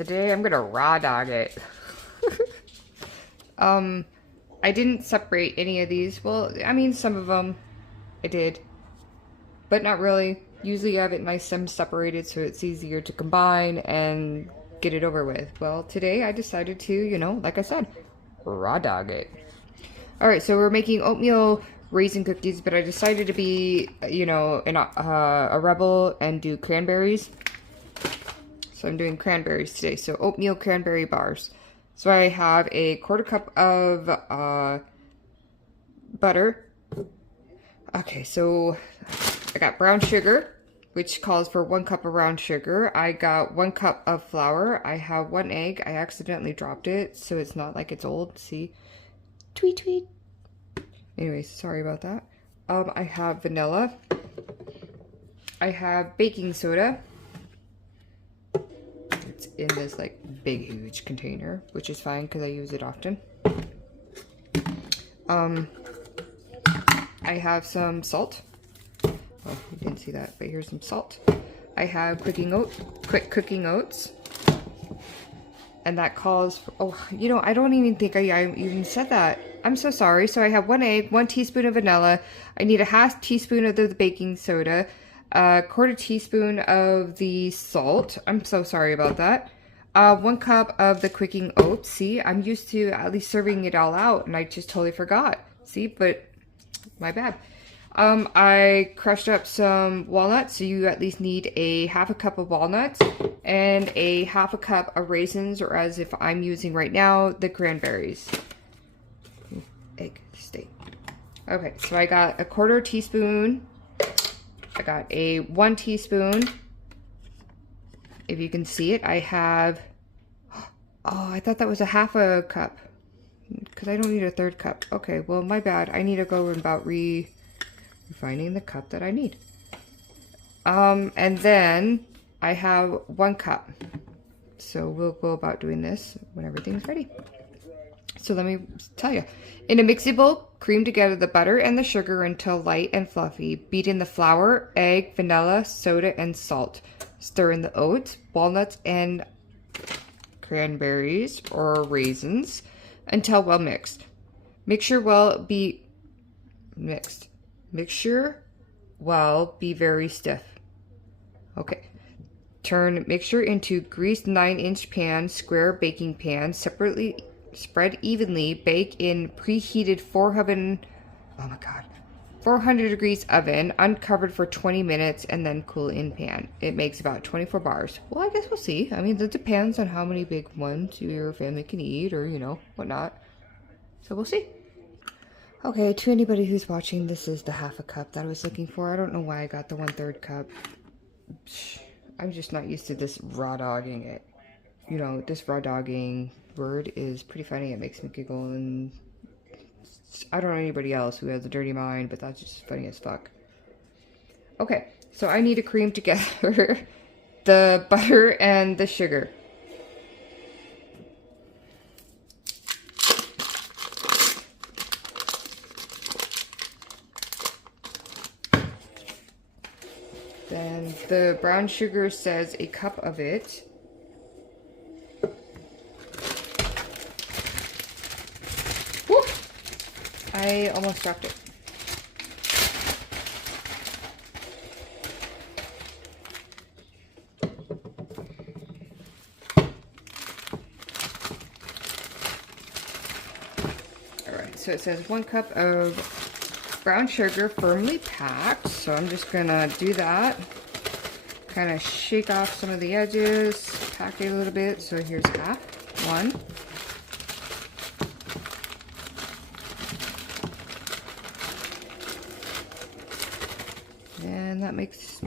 Today I'm gonna raw dog it. I didn't separate any of these. Well, I mean, some of them I did, but not really. Usually I have it nice and separated so it's easier to combine and get it over with. Well, today I decided to, like I said, raw dog it. Alright, so we're making oatmeal raisin cookies, but I decided to be, a rebel and do cranberries. So I'm doing cranberries today. So oatmeal cranberry bars. So I have a 1/4 cup of butter. Okay, so I got brown sugar, which calls for 1 cup of brown sugar. I got 1 cup of flour. I have 1 egg. I accidentally dropped it, so it's not like it's old. See? Tweet, tweet. Anyways, sorry about that. I have vanilla. I have baking soda. It's in this like big huge container, which is fine because I use it often. I have some salt. Oh, you didn't see that, but here's some salt. I have quick cooking oats. And that calls for, I don't even think I even said that. I'm so sorry. So I have 1 egg, 1 teaspoon of vanilla. I need a 1/2 teaspoon of the baking soda, a 1/4 teaspoon of the salt. I'm so sorry about that. 1 cup of the quicking oats. See, I'm used to at least serving it all out, and I just totally forgot. See, but my bad. I crushed up some walnuts, so you at least need a 1/2 cup of walnuts and a 1/2 cup of raisins, or as if I'm using right now, the cranberries. Egg, stay. Okay, so I got a 1/4 teaspoon. I got a 1 teaspoon. If you can see it, I have, I thought that was a 1/2 cup, because I don't need a 1/3 cup. Okay, well, my bad. I need to go about refining the cup that I need. And then I have 1 cup. So we'll go about doing this when everything's ready. So let me tell you. In a mixing bowl, cream together the butter and the sugar until light and fluffy. Beat in the flour, egg, vanilla, soda, and salt. Stir in the oats, walnuts, and cranberries or raisins until well mixed. Mixture well be mixed. Mixture well be very stiff. Okay. Turn mixture into greased 9-inch pan, square baking pan, separately spread evenly, bake in preheated 400 degrees oven, uncovered for 20 minutes, and then cool in pan. It makes about 24 bars. Well, I guess we'll see. I mean, that depends on how many big ones your family can eat or, whatnot. So we'll see. Okay, to anybody who's watching, this is the 1/2 cup that I was looking for. I don't know why I got the 1/3 cup. I'm just not used to this raw dogging it. This raw dogging word is pretty funny. It makes me giggle, and I don't know anybody else who has a dirty mind, but that's just funny as fuck. Okay, so I need to cream together the butter and the sugar. Then the brown sugar says a cup of it. Woo! I almost dropped it. Alright, so it says 1 cup of brown sugar firmly packed, so I'm just gonna do that, kind of shake off some of the edges, pack it a little bit. So here's 1/2, and that makes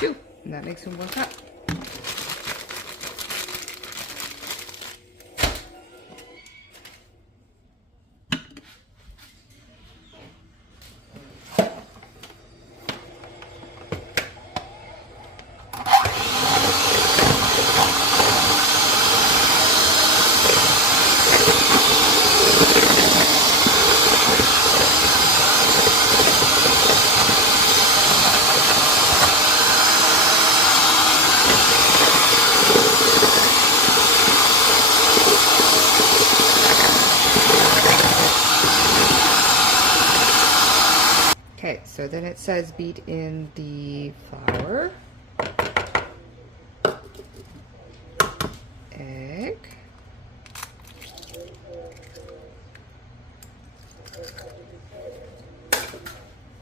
2, and that makes 1 cup. soda. Then it says beat in the flour, egg,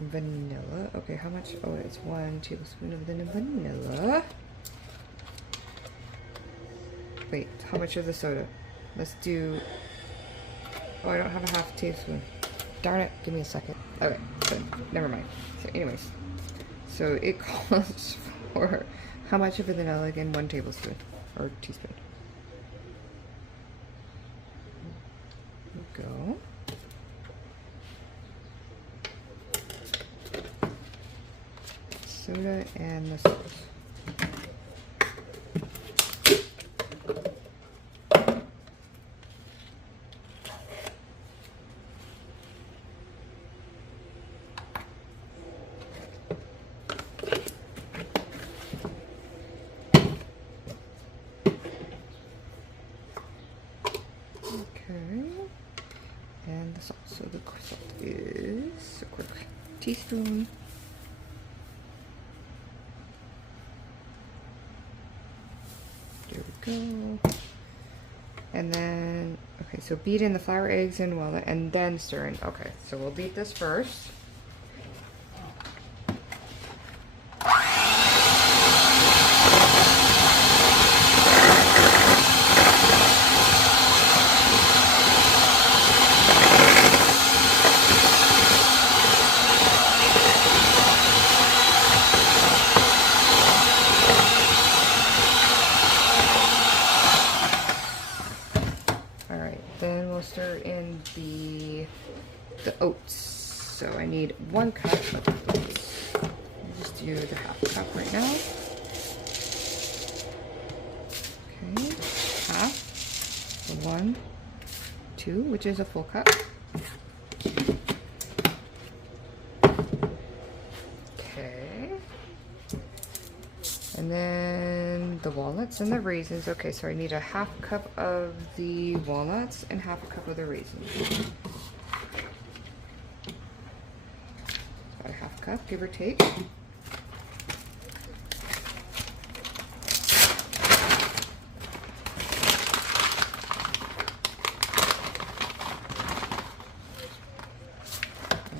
vanilla. Okay, how much? Oh, it's 1 tablespoon of the vanilla. Wait, how much of the soda? Let's do... Oh, I don't have a half teaspoon. Darn it, give me a second. Okay, good. Never mind. So anyways, so it calls for how much of the vanilla again? 1 tablespoon or teaspoon. There we go. Soda and the salt. And the salt. So the salt is a 1/4 teaspoon. There we go. And then, okay, so beat in the flour, eggs, and walnut, and then stir in. Okay, so we'll beat this first. Then we'll stir in the oats. So I need 1 cup of oats. I'll just do the half cup right now. Okay, half. So 1, 2, which is a full cup. Okay. And then the walnuts and the raisins. Okay, so I need a half cup of the walnuts and half a cup of the raisins. About a half cup, give or take.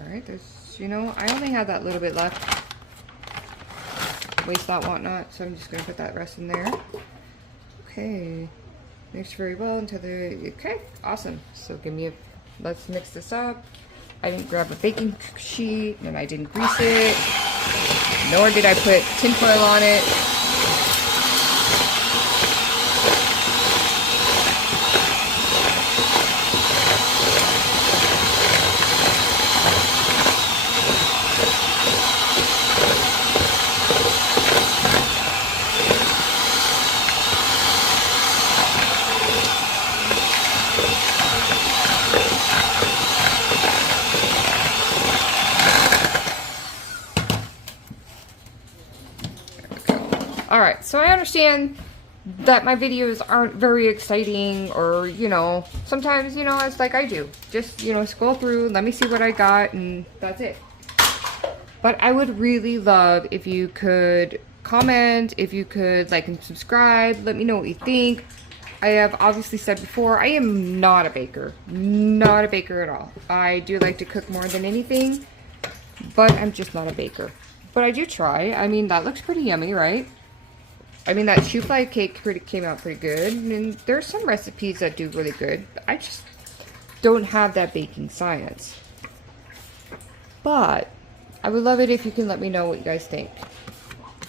Alright, there's, you know, I only have that little bit left. Waste that whatnot, so I'm just going to put that rest in there. Okay, mix very well until the, okay, awesome. So give me a, let's mix this up. I didn't grab a baking sheet and I didn't grease it, nor did I put tin foil on it. Alright, so I understand that my videos aren't very exciting, or, you know, sometimes, you know, it's like I do. Just, you know, scroll through, let me see what I got, and that's it. But I would really love if you could comment, if you could like and subscribe, let me know what you think. I have obviously said before, I am not a baker. Not a baker at all. I do like to cook more than anything, but I'm just not a baker. But I do try. I mean, that looks pretty yummy, right? I mean, that shoofly cake came out pretty good, and there's some recipes that do really good. I just don't have that baking science. But I would love it if you can let me know what you guys think.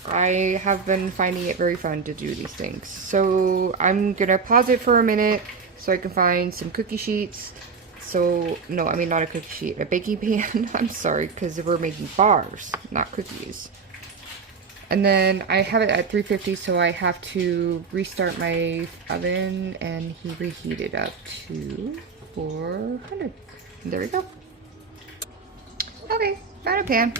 I have been finding it very fun to do these things. So I'm gonna pause it for a minute so I can find some cookie sheets. So, no, I mean not a cookie sheet, a baking pan. I'm sorry, because we're making bars, not cookies. And then I have it at 350, so I have to restart my oven and reheat it up to 400. And there we go. Okay, got a pan.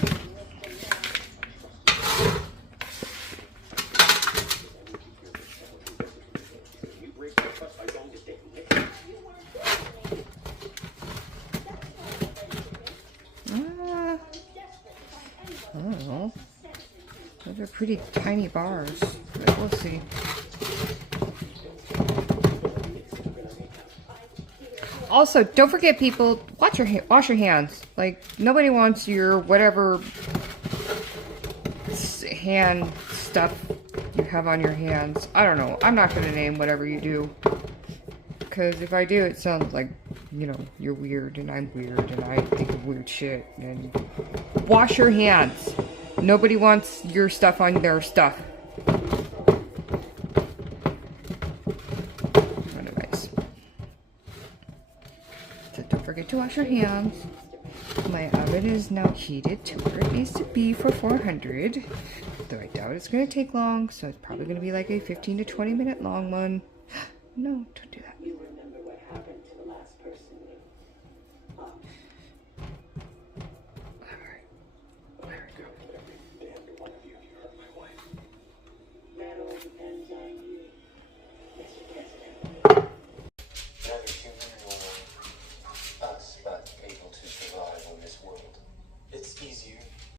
They're pretty tiny bars, but we'll see. Also, don't forget, people, wash your hands. Like, nobody wants your whatever hand stuff you have on your hands. I don't know. I'm not going to name whatever you do. Because if I do, it sounds like, you know, you're weird and I'm weird and I think of weird shit. And wash your hands. Nobody wants your stuff on their stuff. Anyways. So don't forget to wash your hands. My oven is now heated to where it needs to be for 400. Though I doubt it's going to take long, so it's probably going to be like a 15 to 20 minute long one. No, don't do that.